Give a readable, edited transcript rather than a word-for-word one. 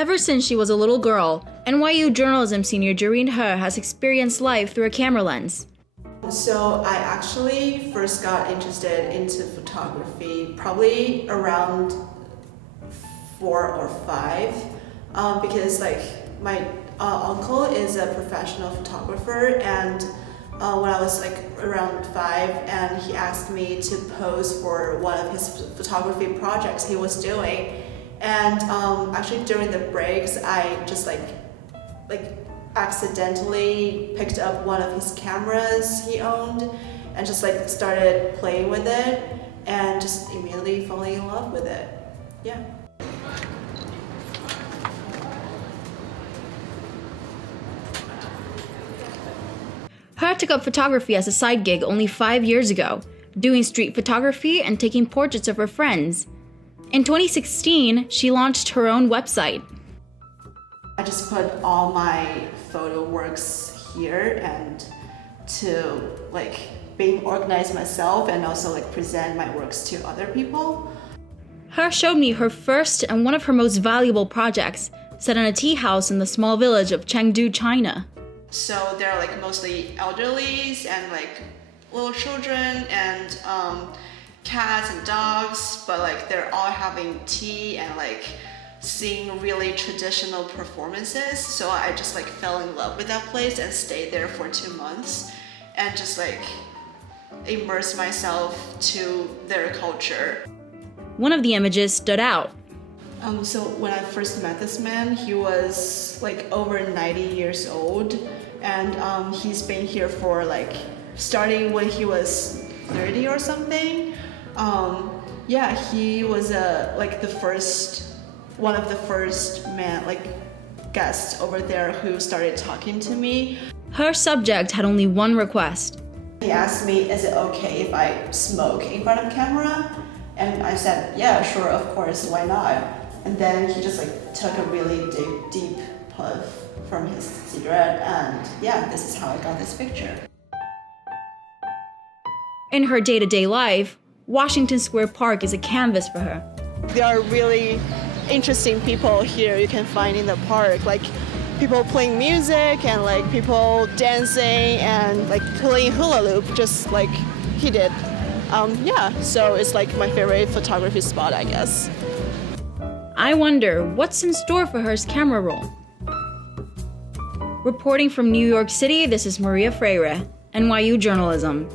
Ever since she was a little girl, NYU journalism senior Jorene Ho has experienced life through a camera lens. So I actually first got interested into photography probably around 4 or 5 because my uncle is a professional photographer, and when I was around 5, and he asked me to pose for one of his photography projects he was doing. And actually during the breaks, I just accidentally picked up one of his cameras he owned and just started playing with it and just immediately falling in love with it. Yeah. Her took up photography as a side gig only 5 years ago, doing street photography and taking portraits of her friends. In 2016, she launched her own website. I just put all my photo works here and to being organized myself and also present my works to other people. Her showed me her first and one of her most valuable projects, set in a tea house in the small village of Chengdu, China. So they're mostly elderlies and little children and cats and dogs, but they're all having tea and seeing really traditional performances. So I just fell in love with that place and stayed there for 2 months and just immerse myself to their culture. One of the images stood out. So when I first met this man, he was over 90 years old, and he's been here for starting when he was 30 or something. Yeah, he was one of the first guests over there who started talking to me. Her subject had only one request. He asked me, is it okay if I smoke in front of camera? And I said, yeah, sure, of course, why not? And then he just took a really deep puff from his cigarette, and yeah, this is how I got this picture. In her day-to-day life, Washington Square Park is a canvas for her. There are really interesting people here you can find in the park, people playing music and people dancing and playing hula loop, just like he did. Yeah, so it's my favorite photography spot, I guess. I wonder what's in store for her camera roll. Reporting from New York City, this is Maria Freire, NYU Journalism.